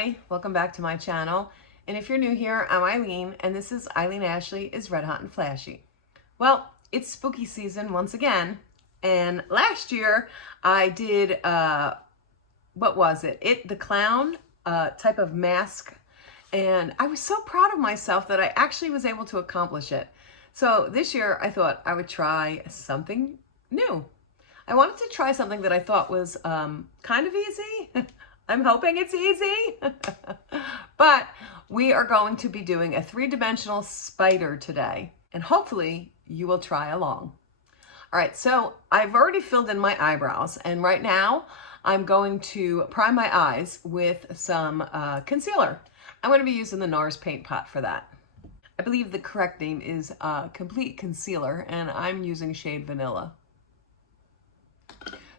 everybody, welcome back to my channel. And if you're new here, I'm Eileen, and this is Eileen Ashley is Red Hot and Flashy. Well, it's spooky season once again, and last year I did, what was it? The clown type of mask, and I was so proud of myself that I actually was able to accomplish it. So this year I thought I would try something new. I wanted to try something that I thought was kind of easy. I'm hoping it's easy. But we are going to be doing a three-dimensional spider today, and hopefully you will try along. All right, so I've already filled in my eyebrows, and right now I'm going to prime my eyes with some concealer. I'm going to be using the NARS paint pot for that. I believe the correct name is Complete Concealer, and I'm using shade Vanilla.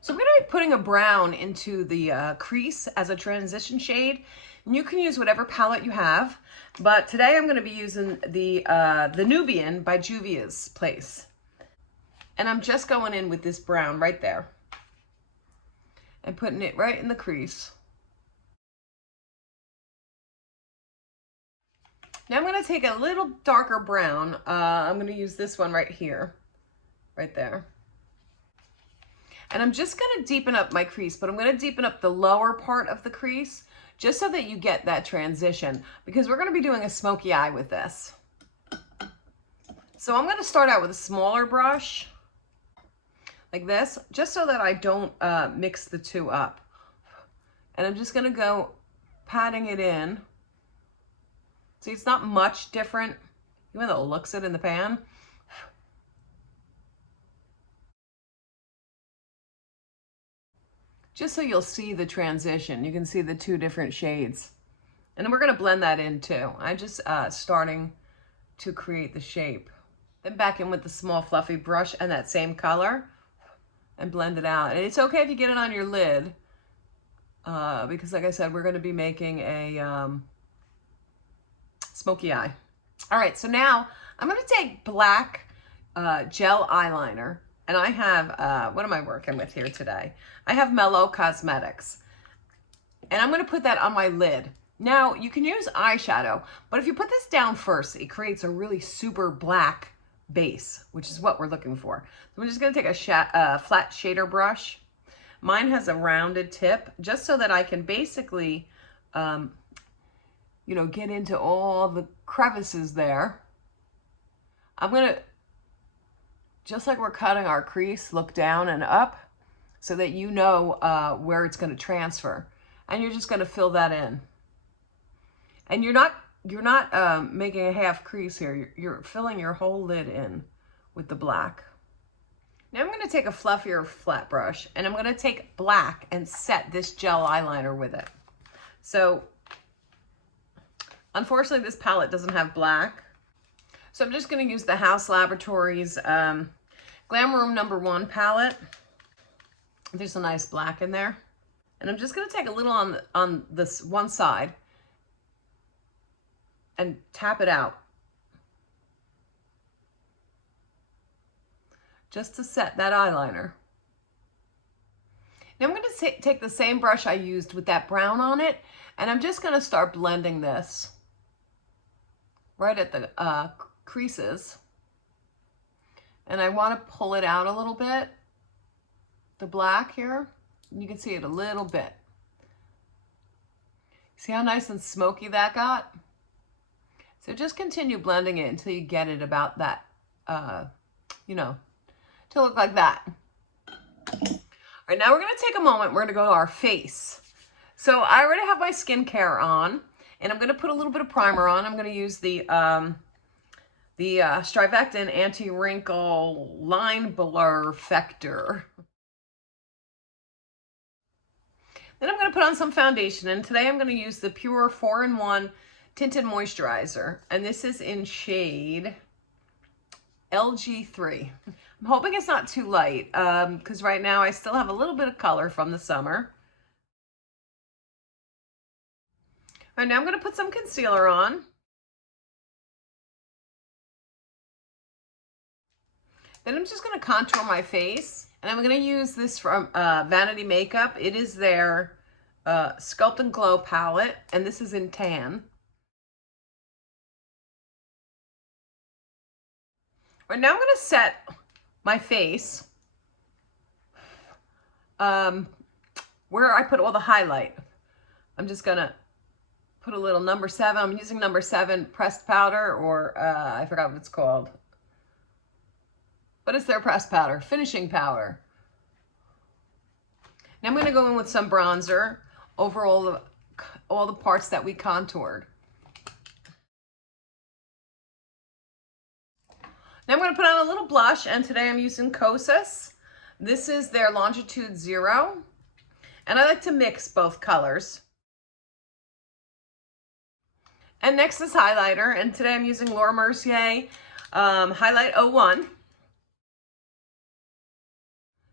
So I'm going to be putting a brown into the crease as a transition shade. And you can use whatever palette you have, but today I'm going to be using the Nubian by Juvia's Place. And I'm just going in with this brown right there and putting it right in the crease. Now I'm going to take a little darker brown. I'm going to use this one right here, right there. And I'm just going to deepen up my crease, but I'm going to deepen up the lower part of the crease just so that you get that transition, because we're going to be doing a smoky eye with this. So I'm going to start out with a smaller brush like this, just so that I don't mix the two up. And I'm just going to go patting it in. See, it's not much different, even though it looks it in the pan. Just so you'll see the transition. You can see the two different shades. And then we're going to blend that in too. I'm just starting to create the shape. Then back in with the small fluffy brush and that same color and blend it out. And it's okay if you get it on your lid because like I said, we're going to be making a smoky eye. All right, so now I'm going to take black gel eyeliner. And I have, what am I working with here today? I have Mellow Cosmetics. And I'm going to put that on my lid. Now, you can use eyeshadow, but if you put this down first, it creates a really super black base, which is what we're looking for. So I'm just going to take a flat shader brush. Mine has a rounded tip, just so that I can basically, you know, get into all the crevices there. I'm going to, just like we're cutting our crease, look down and up so that you know where it's going to transfer. And you're just going to fill that in. And you're not making a half crease here. You're filling your whole lid in with the black. Now I'm going to take a fluffier flat brush and I'm going to take black and set this gel eyeliner with it. So unfortunately this palette doesn't have black. So I'm just going to use the House Laboratories Glam Room #1 palette. There's a nice black in there. And I'm just going to take a little on this one side and tap it out. Just to set that eyeliner. Now I'm going to take the same brush I used with that brown on it, and I'm just going to start blending this right at the creases. And I want to pull it out a little bit, the black here. You can see it a little bit. See how nice and smoky that got? So just continue blending it until you get it about that, you know, to look like that. All right, now we're going to take a moment. We're going to go to our face. So I already have my skincare on, and I'm going to put a little bit of primer on. I'm going to use the Strivectin Anti-Wrinkle Line Blur Factor. Then I'm going to put on some foundation, and today I'm going to use the Pure 4-in-1 Tinted Moisturizer, and this is in shade LG3. I'm hoping it's not too light, because right now I still have a little bit of color from the summer. All right, now I'm going to put some concealer on. Then I'm just going to contour my face, and I'm going to use this from Vanity Makeup. It is their Sculpt and Glow palette, and this is in tan. Right now I'm going to set my face where I put all the highlight. I'm just going to put a little number 7. I'm using number 7 pressed powder, or I forgot what it's called. What is their pressed powder? Finishing powder. Now I'm going to go in with some bronzer over all the parts that we contoured. Now I'm going to put on a little blush, and today I'm using Kosas. This is their Longitude 0, and I like to mix both colors. And next is highlighter, and today I'm using Laura Mercier Highlight 01.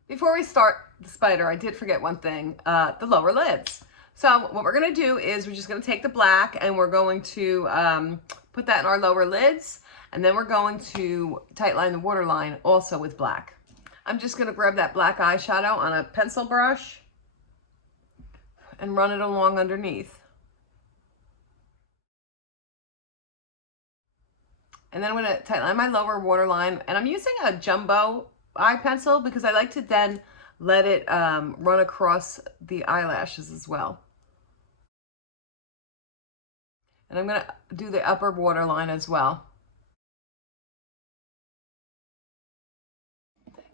Before we start the spider, I did forget one thing, the lower lids. So what we're going to do is we're just going to take the black and we're going to put that in our lower lids, and then we're going to tightline the waterline also with black. I'm just going to grab that black eyeshadow on a pencil brush and run it along underneath. And then I'm going to tightline my lower waterline, and I'm using a jumbo eye pencil because I like to then let it run across the eyelashes as well. And I'm going to do the upper waterline as well.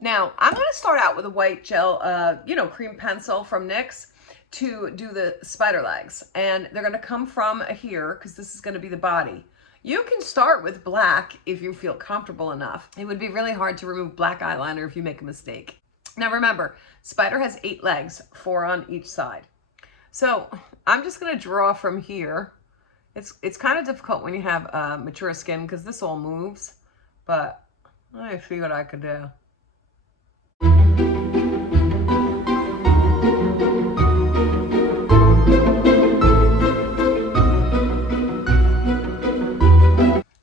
Now, I'm going to start out with a white gel, cream pencil from NYX to do the spider legs. And they're going to come from here because this is going to be the body. You can start with black if you feel comfortable enough. It would be really hard to remove black eyeliner if you make a mistake. Now remember, spider has 8 legs, 4 on each side. So I'm just going to draw from here. It's kind of difficult when you have mature skin because this all moves, but let me see what I could do.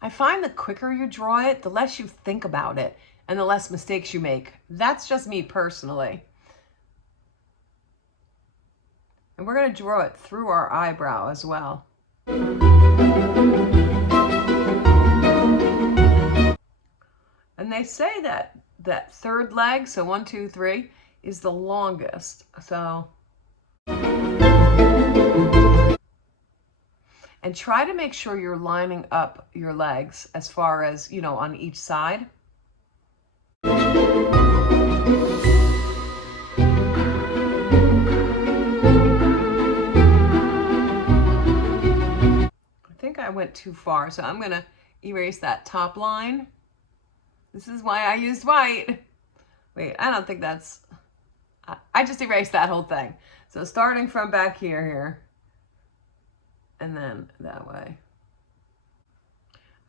I find the quicker you draw it, the less you think about it and the less mistakes you make. That's just me personally. And we're going to draw it through our eyebrow as well. And they say that that third leg, so 1, 2, 3, is the longest. So, and try to make sure you're lining up your legs as far as, on each side. I think I went too far, so I'm going to erase that top line. This is why I used white. Wait, I don't think that's... I just erased that whole thing. So starting from back here, and then that way.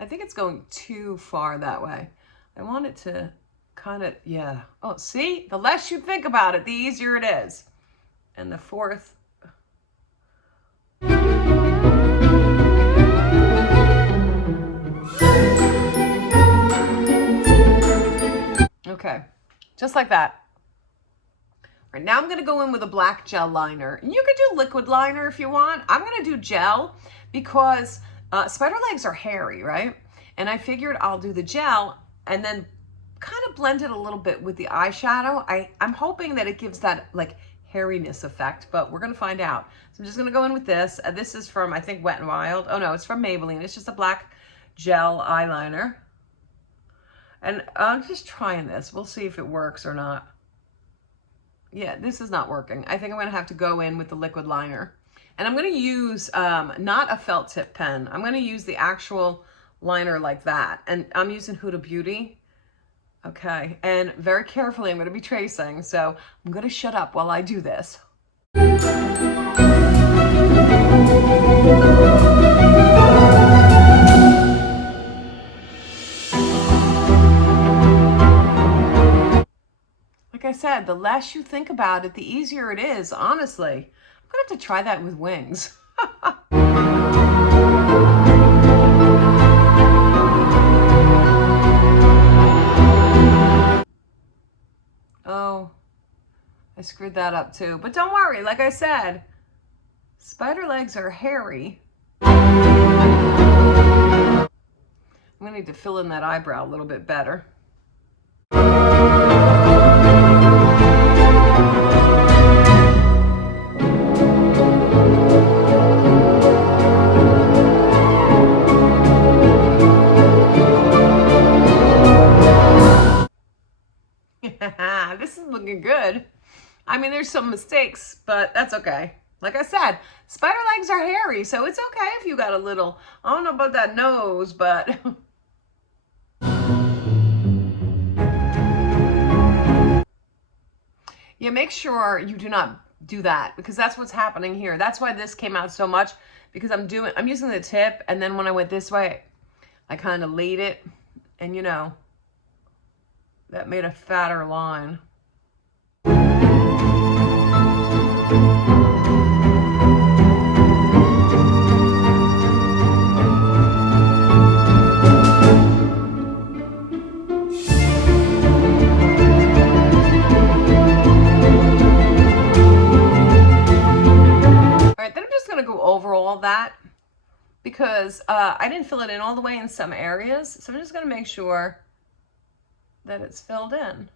I think it's going too far that way. I want it to kind of, yeah. Oh, see? The less you think about it, the easier it is. And the fourth... Okay, just like that. Right, now I'm going to go in with a black gel liner. You could do liquid liner if you want. I'm going to do gel because spider legs are hairy, right? And I figured I'll do the gel and then kind of blend it a little bit with the eyeshadow. I'm hoping that it gives that like hairiness effect, but we're going to find out. So I'm just going to go in with this. This is from, I think, Wet n Wild. Oh no, it's from Maybelline. It's just a black gel eyeliner. And I'm just trying this. We'll see if it works or not. Yeah, this is not working. I think I'm going to have to go in with the liquid liner. And I'm going to use not a felt tip pen. I'm going to use the actual liner like that. And I'm using Huda Beauty. Okay, and very carefully I'm going to be tracing. So I'm going to shut up while I do this. Like I said, the less you think about it, the easier it is, honestly. I'm going to have to try that with wings. Oh, I screwed that up too. But don't worry, like I said, Spider legs are hairy. I'm gonna need to fill in that eyebrow a little bit better. This is looking good. I mean, there's some mistakes, but that's okay. Like I said, spider legs are hairy, so it's okay if you got a little, I don't know about that nose, but yeah, make sure you do not do that, because that's what's happening here. That's why this came out so much, because I'm using the tip, and then when I went this way, I kind of laid it, and you know, that made a fatter line. Over all that, because I didn't fill it in all the way in some areas, so I'm just going to make sure that it's filled in.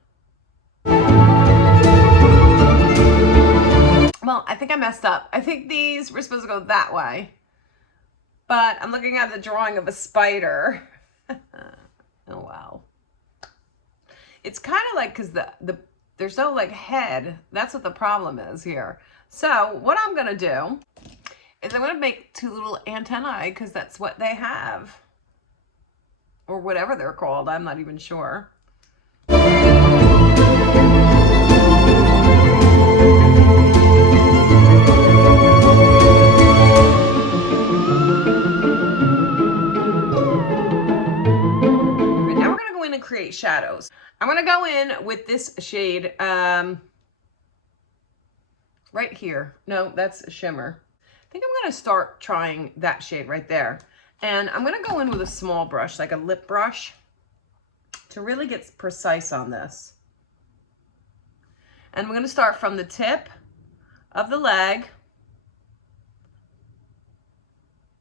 Well, I think I messed up. I think these were supposed to go that way, but I'm looking at the drawing of a spider. Oh wow. It's kind of like, because there's no like head. That's what the problem is here. So what I'm going to do is I'm going to make two little antennae, because that's what they have. Or whatever they're called. I'm not even sure. Right, now we're going to go in and create shadows. I'm going to go in with this shade right here. No, that's a shimmer. I think I'm going to start trying that shade right there. And I'm going to go in with a small brush, like a lip brush, to really get precise on this. And we're going to start from the tip of the leg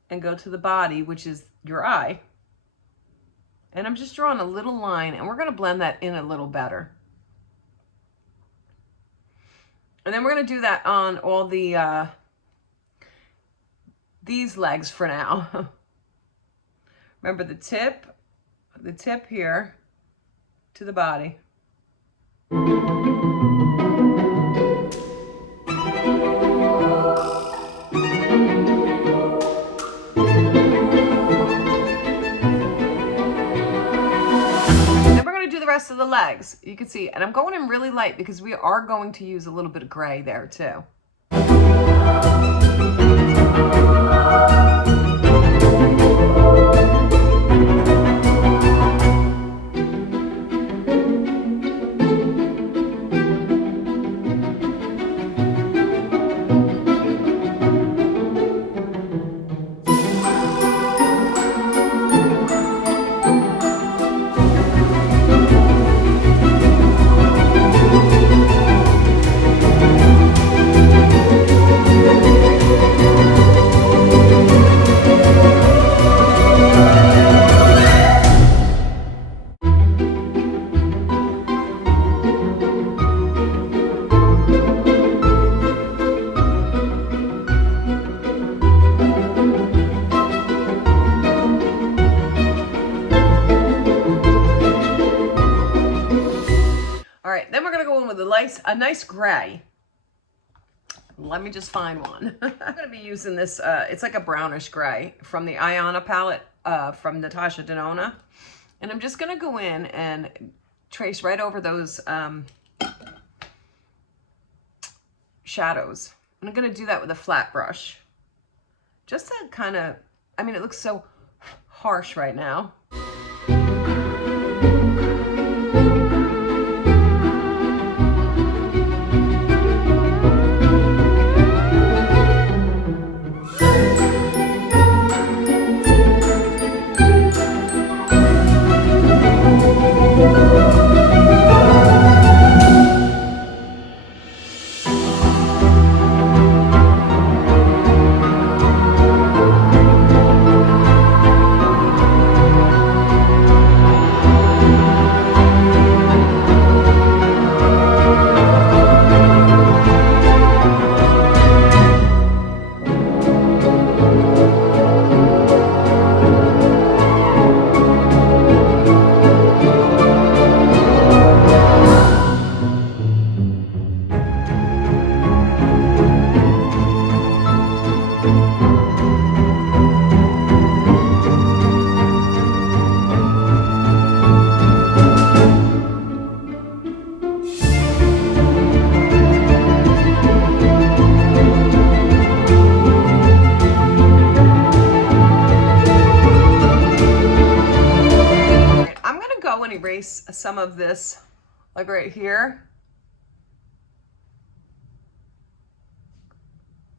and go to the body, which is your eye. And I'm just drawing a little line, and we're going to blend that in a little better. And then we're going to do that on all the these legs for now. Remember the tip here to the body. The rest of the legs, you can see, and I'm going in really light because we are going to use a little bit of gray there too. A nice gray. Let me just find one. I'm going to be using this, it's like a brownish gray from the Iona palette from Natasha Denona. And I'm just going to go in and trace right over those shadows. And I'm going to do that with a flat brush. Just to kind of, I mean, it looks so harsh right now. some of this, like right here.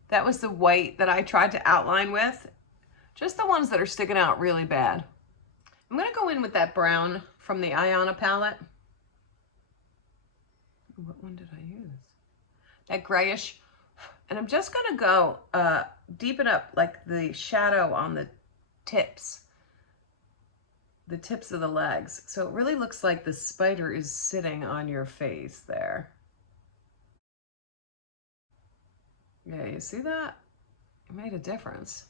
That was the white that I tried to outline with. Just the ones that are sticking out really bad. I'm gonna go in with that brown from the Iona palette. What one did I use? That grayish. And I'm just gonna go deepen up like the shadow on the tips of the legs. So it really looks like the spider is sitting on your face there. Yeah, you see that? It made a difference.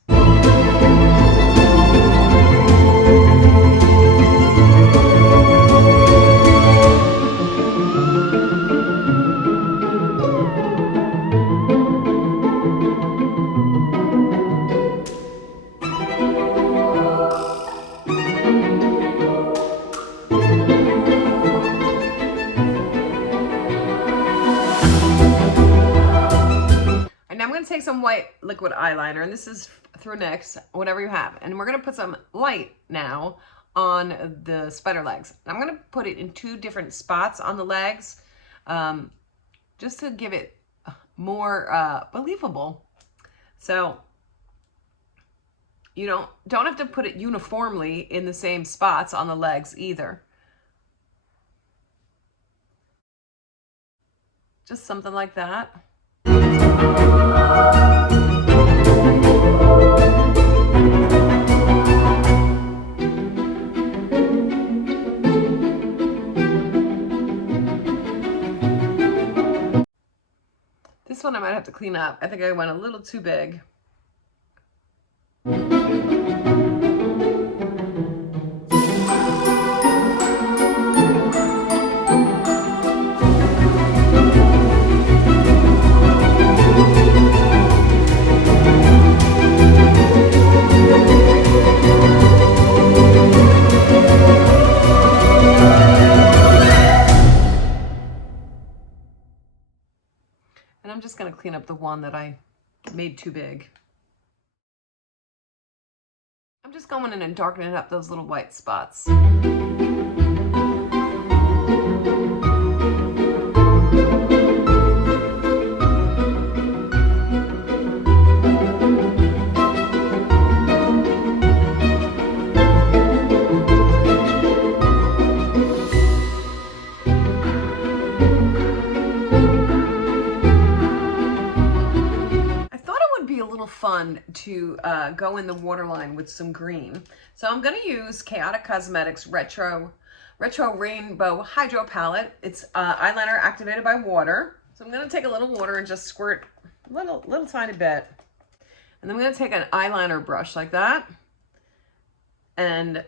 Take some white liquid eyeliner, and this is through NYX, whatever you have, and we're going to put some light now on the spider legs. I'm going to put it in 2 different spots on the legs, just to give it more believable. So you don't have to put it uniformly in the same spots on the legs either. Just something like that. This one I might have to clean up. I think I went a little too big. And I'm just going to clean up the one that I made too big. I'm just going in and darkening up those little white spots. Fun to go in the waterline with some green. So I'm going to use Chaotic Cosmetics Retro Rainbow Hydro Palette. It's eyeliner activated by water. So I'm going to take a little water and just squirt a little tiny bit. And then I'm going to take an eyeliner brush like that and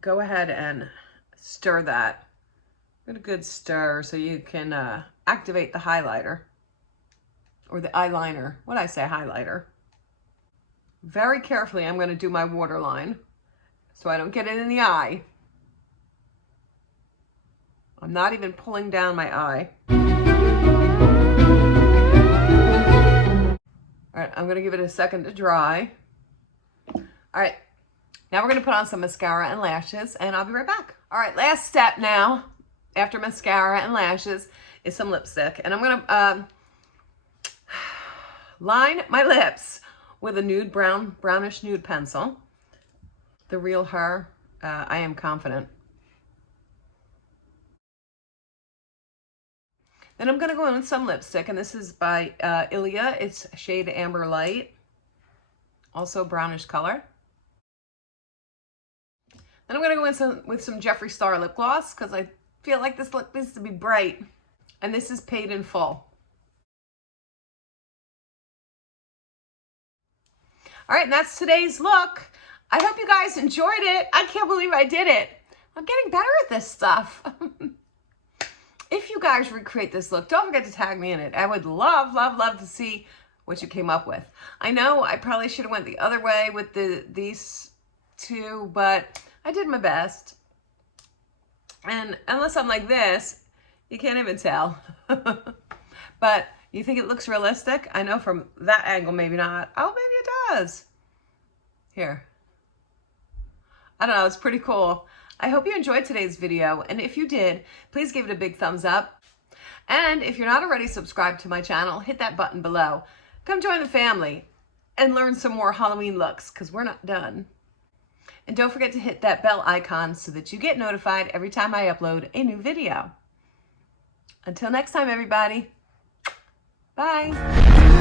go ahead and stir that. Give it a good stir so you can activate the highlighter. Or the eyeliner. What did I say? Highlighter. Very carefully, I'm going to do my waterline so I don't get it in the eye. I'm not even pulling down my eye. All right, I'm going to give it a second to dry. All right, now we're going to put on some mascara and lashes, and I'll be right back. All right, last step now, after mascara and lashes, is some lipstick. And I'm going to line my lips with a nude brownish nude pencil. The Real Her, I Am Confident. Then I'm gonna go in with some lipstick, and this is by Ilia. It's shade Amber Light, also brownish color. Then I'm gonna go in with some Jeffree Star lip gloss, because I feel like this lip needs to be bright. And this is Paid in Full. All right, and that's today's look. I hope you guys enjoyed it. I can't believe I did it. I'm getting better at this stuff. If you guys recreate this look, don't forget to tag me in it. I would love, love, love to see what you came up with. I know I probably should have went the other way with these two, but I did my best. And unless I'm like this, you can't even tell. But you think it looks realistic? I know from that angle, maybe not. Oh, maybe it does. Here. I don't know, it's pretty cool. I hope you enjoyed today's video, and if you did, please give it a big thumbs up. And if you're not already subscribed to my channel, hit that button below. Come join the family and learn some more Halloween looks, because we're not done. And don't forget to hit that bell icon so that you get notified every time I upload a new video. Until next time, everybody. Bye.